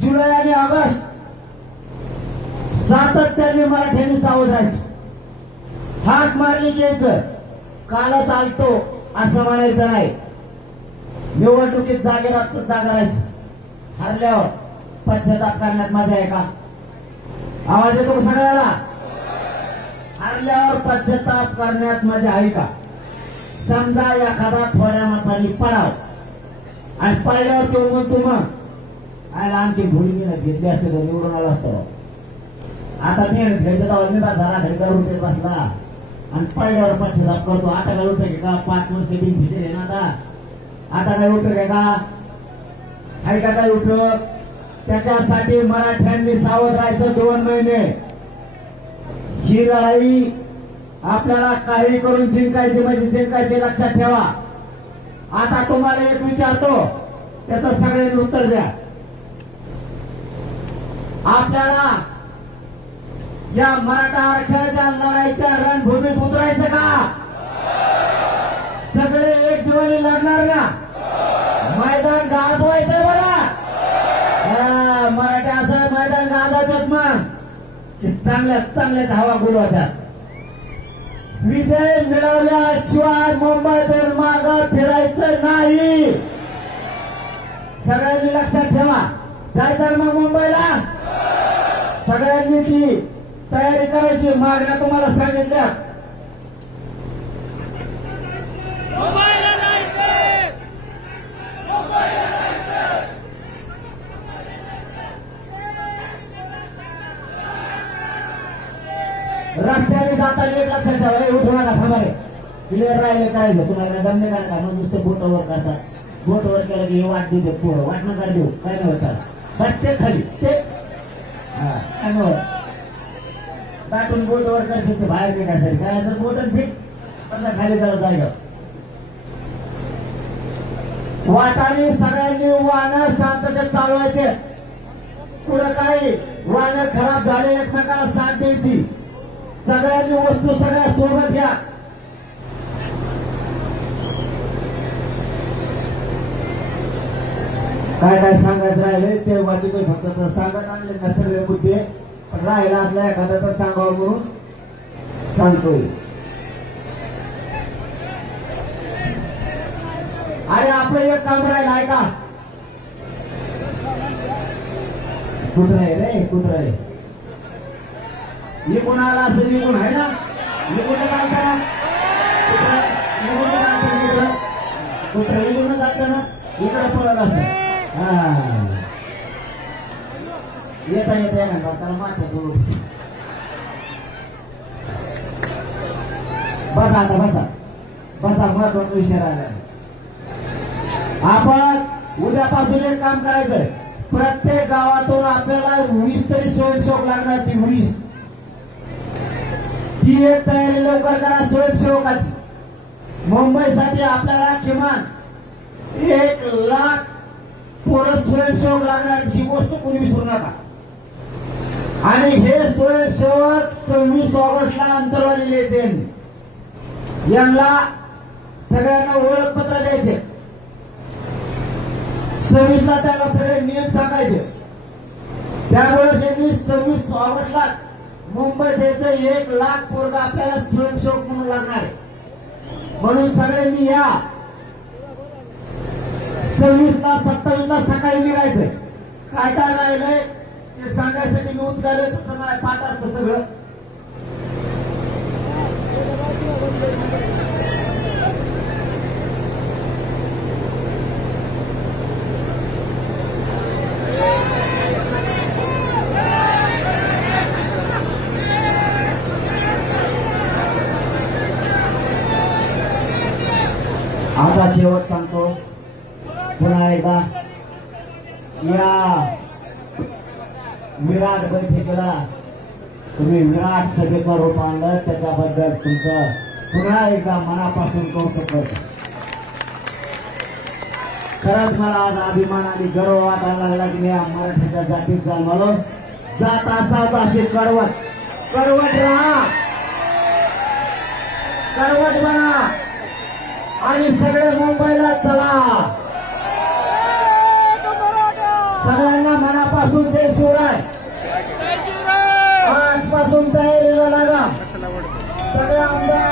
जुलै आणि ऑगस्ट सातत्याने मराठ्यांनी सावध राहायचं. हाक मारली घ्यायचं कालच आलतो असं म्हणायचं नाही. निवडणुकीत जागे राहत जागा राहायचं. हरल्यावर पश्चाताप करण्यात मजा आहे का? आवाज येतो सगळ्याला? हरल्यावर पश्चाताप करण्यात मजा आहे का? समजा एखादा थोड्या मताने पडाव. आणि पडल्यावर तो म्हणतो मग आयला आणखी थोडी मेहनत घेतली असते तर निवडून आला असतो. आता मेहनत घ्यायचं तर मी बा झाला घरी करून रुपये बसला. आणि पडल्यावर पश्चाताप करतो. आता काय उपयोग का पाच वर्ष बिन घेते ना आता? आता काय उपयोग आहे का आहे का काय उपयोग त्याच्यासाठी मराठ्यांनी सावध राहायचं दोन महिने. ही लढाई आपल्याला काही करून जिंकायची म्हणजे जिंकायची लक्षात ठेवा. आता तुम्हाला एक विचारतो. त्याचं सगळ्यांनी उत्तर द्या. आपल्याला या मराठा आरक्षणाच्या लढाईच्या रणभूमीत उतरायचं का? सगळे एक जीवानी लढणार ना? मैदान गाजवायचंय मला मराठ्याचं मैदान गाजवतात मग. की चांगल्या चांगल्याच हवा गुलवाच्या विजय मिळवल्याशिवाय मुंबईतून माग फिरायचं नाही. सगळ्यांनी लक्षात ठेवा. जायचं मग मुंबईला? सगळ्यांनी ती तयारी करायची. मागण्या तुम्हाला सांगितल्या. रस्त्याने जाताना एक लक्षात ठेवा. हे उठू नका थांबा रे. क्लिअर राहिले करायचं तुम्हाला काय दमने काय का? मग नुसतं बोटवर करतात. बोटवर केलं की हे वाट देऊ दे पुढं वाट नका देऊ. काय नाही होतात बस ते खाली. ते हा. काय नाही होत दाटून बोटवर करते ते बाहेर फेकायसाठी. काय तर बोट फिट तसा खाली जरा जायगा वाटाने सगळ्यांनी वाहन शांततेत चालवायचे. पुढं काही वाहन खराब झाले एकमेकाला साथ द्यायची. सगळ्यांनी वस्तू सगळ्या सोबत घ्या. काय काय सांगायचं राहिले ते वाजूबाई फक्त सांगत आणले ना सगळे मुद्दे पण राहिला असला एखादा तर सांगावं म्हणून सांगतोय. अरे आपलं एक काम राहिलं आहे का कुठं आहे रे कुठं आहे. निघून आला असं निघून आहे ना? निघून काय करा निघून कुठं निघून जातं ना? इकडे पळत असेल येता येता येणार त्याला माथा सोडून बसा आता बसा बसा महत्त्वाचा विषय राहिला आपण उद्यापासून एक काम करायचंय. प्रत्येक गावातून आपल्याला वीस तरी स्वयंसेवक लागणार ती वीस. ती एक तयारी लवकर करा स्वयंसेवकाची. मुंबईसाठी आपल्याला किमान एक पोरं स्वयंसेवक लागणार ही गोष्ट कोणी विसरू नका. आणि हे स्वयंसेवक सव्वीस ऑगस्टला अंतरवाली लिहायचे यांना सगळ्यांना ओळखपत्र द्यायचे. सव्वीसला त्याला सगळे नियम सांगायचे. त्यामुळे त्यांनी सव्वीस ऑगस्टला मुंबईत यायचं एक लाख पोरग आपल्याला स्वयंसेवक म्हणून लागणार म्हणून सगळ्यांनी या. सव्वीसला सत्तावीसला सकाळी निघायचंय. काय काय राहिलंय ते सांगायसाठी मी उचलले तसं नाही पाठ असतं सगळं. आता शेवट सांगतो. पुन्हा एकदा या. विराट बैठकीला तुम्ही विराट सभेचं रूप आणलं त्याच्याबद्दल तुमचं पुन्हा एकदा मनापासून कौतुक करतो. खरंच मला आज अभिमान आणि गर्व वाटायला लागला की मी या मराठीच्या जातीत जन्मलो. जात असाच अशी कडवट. कडवट राहा. कडवट बना. आणि सगळे मुंबईला चला. मनापासून जय शिवराय. शिवराय आजपासून तयारीला लागा सगळे आमदार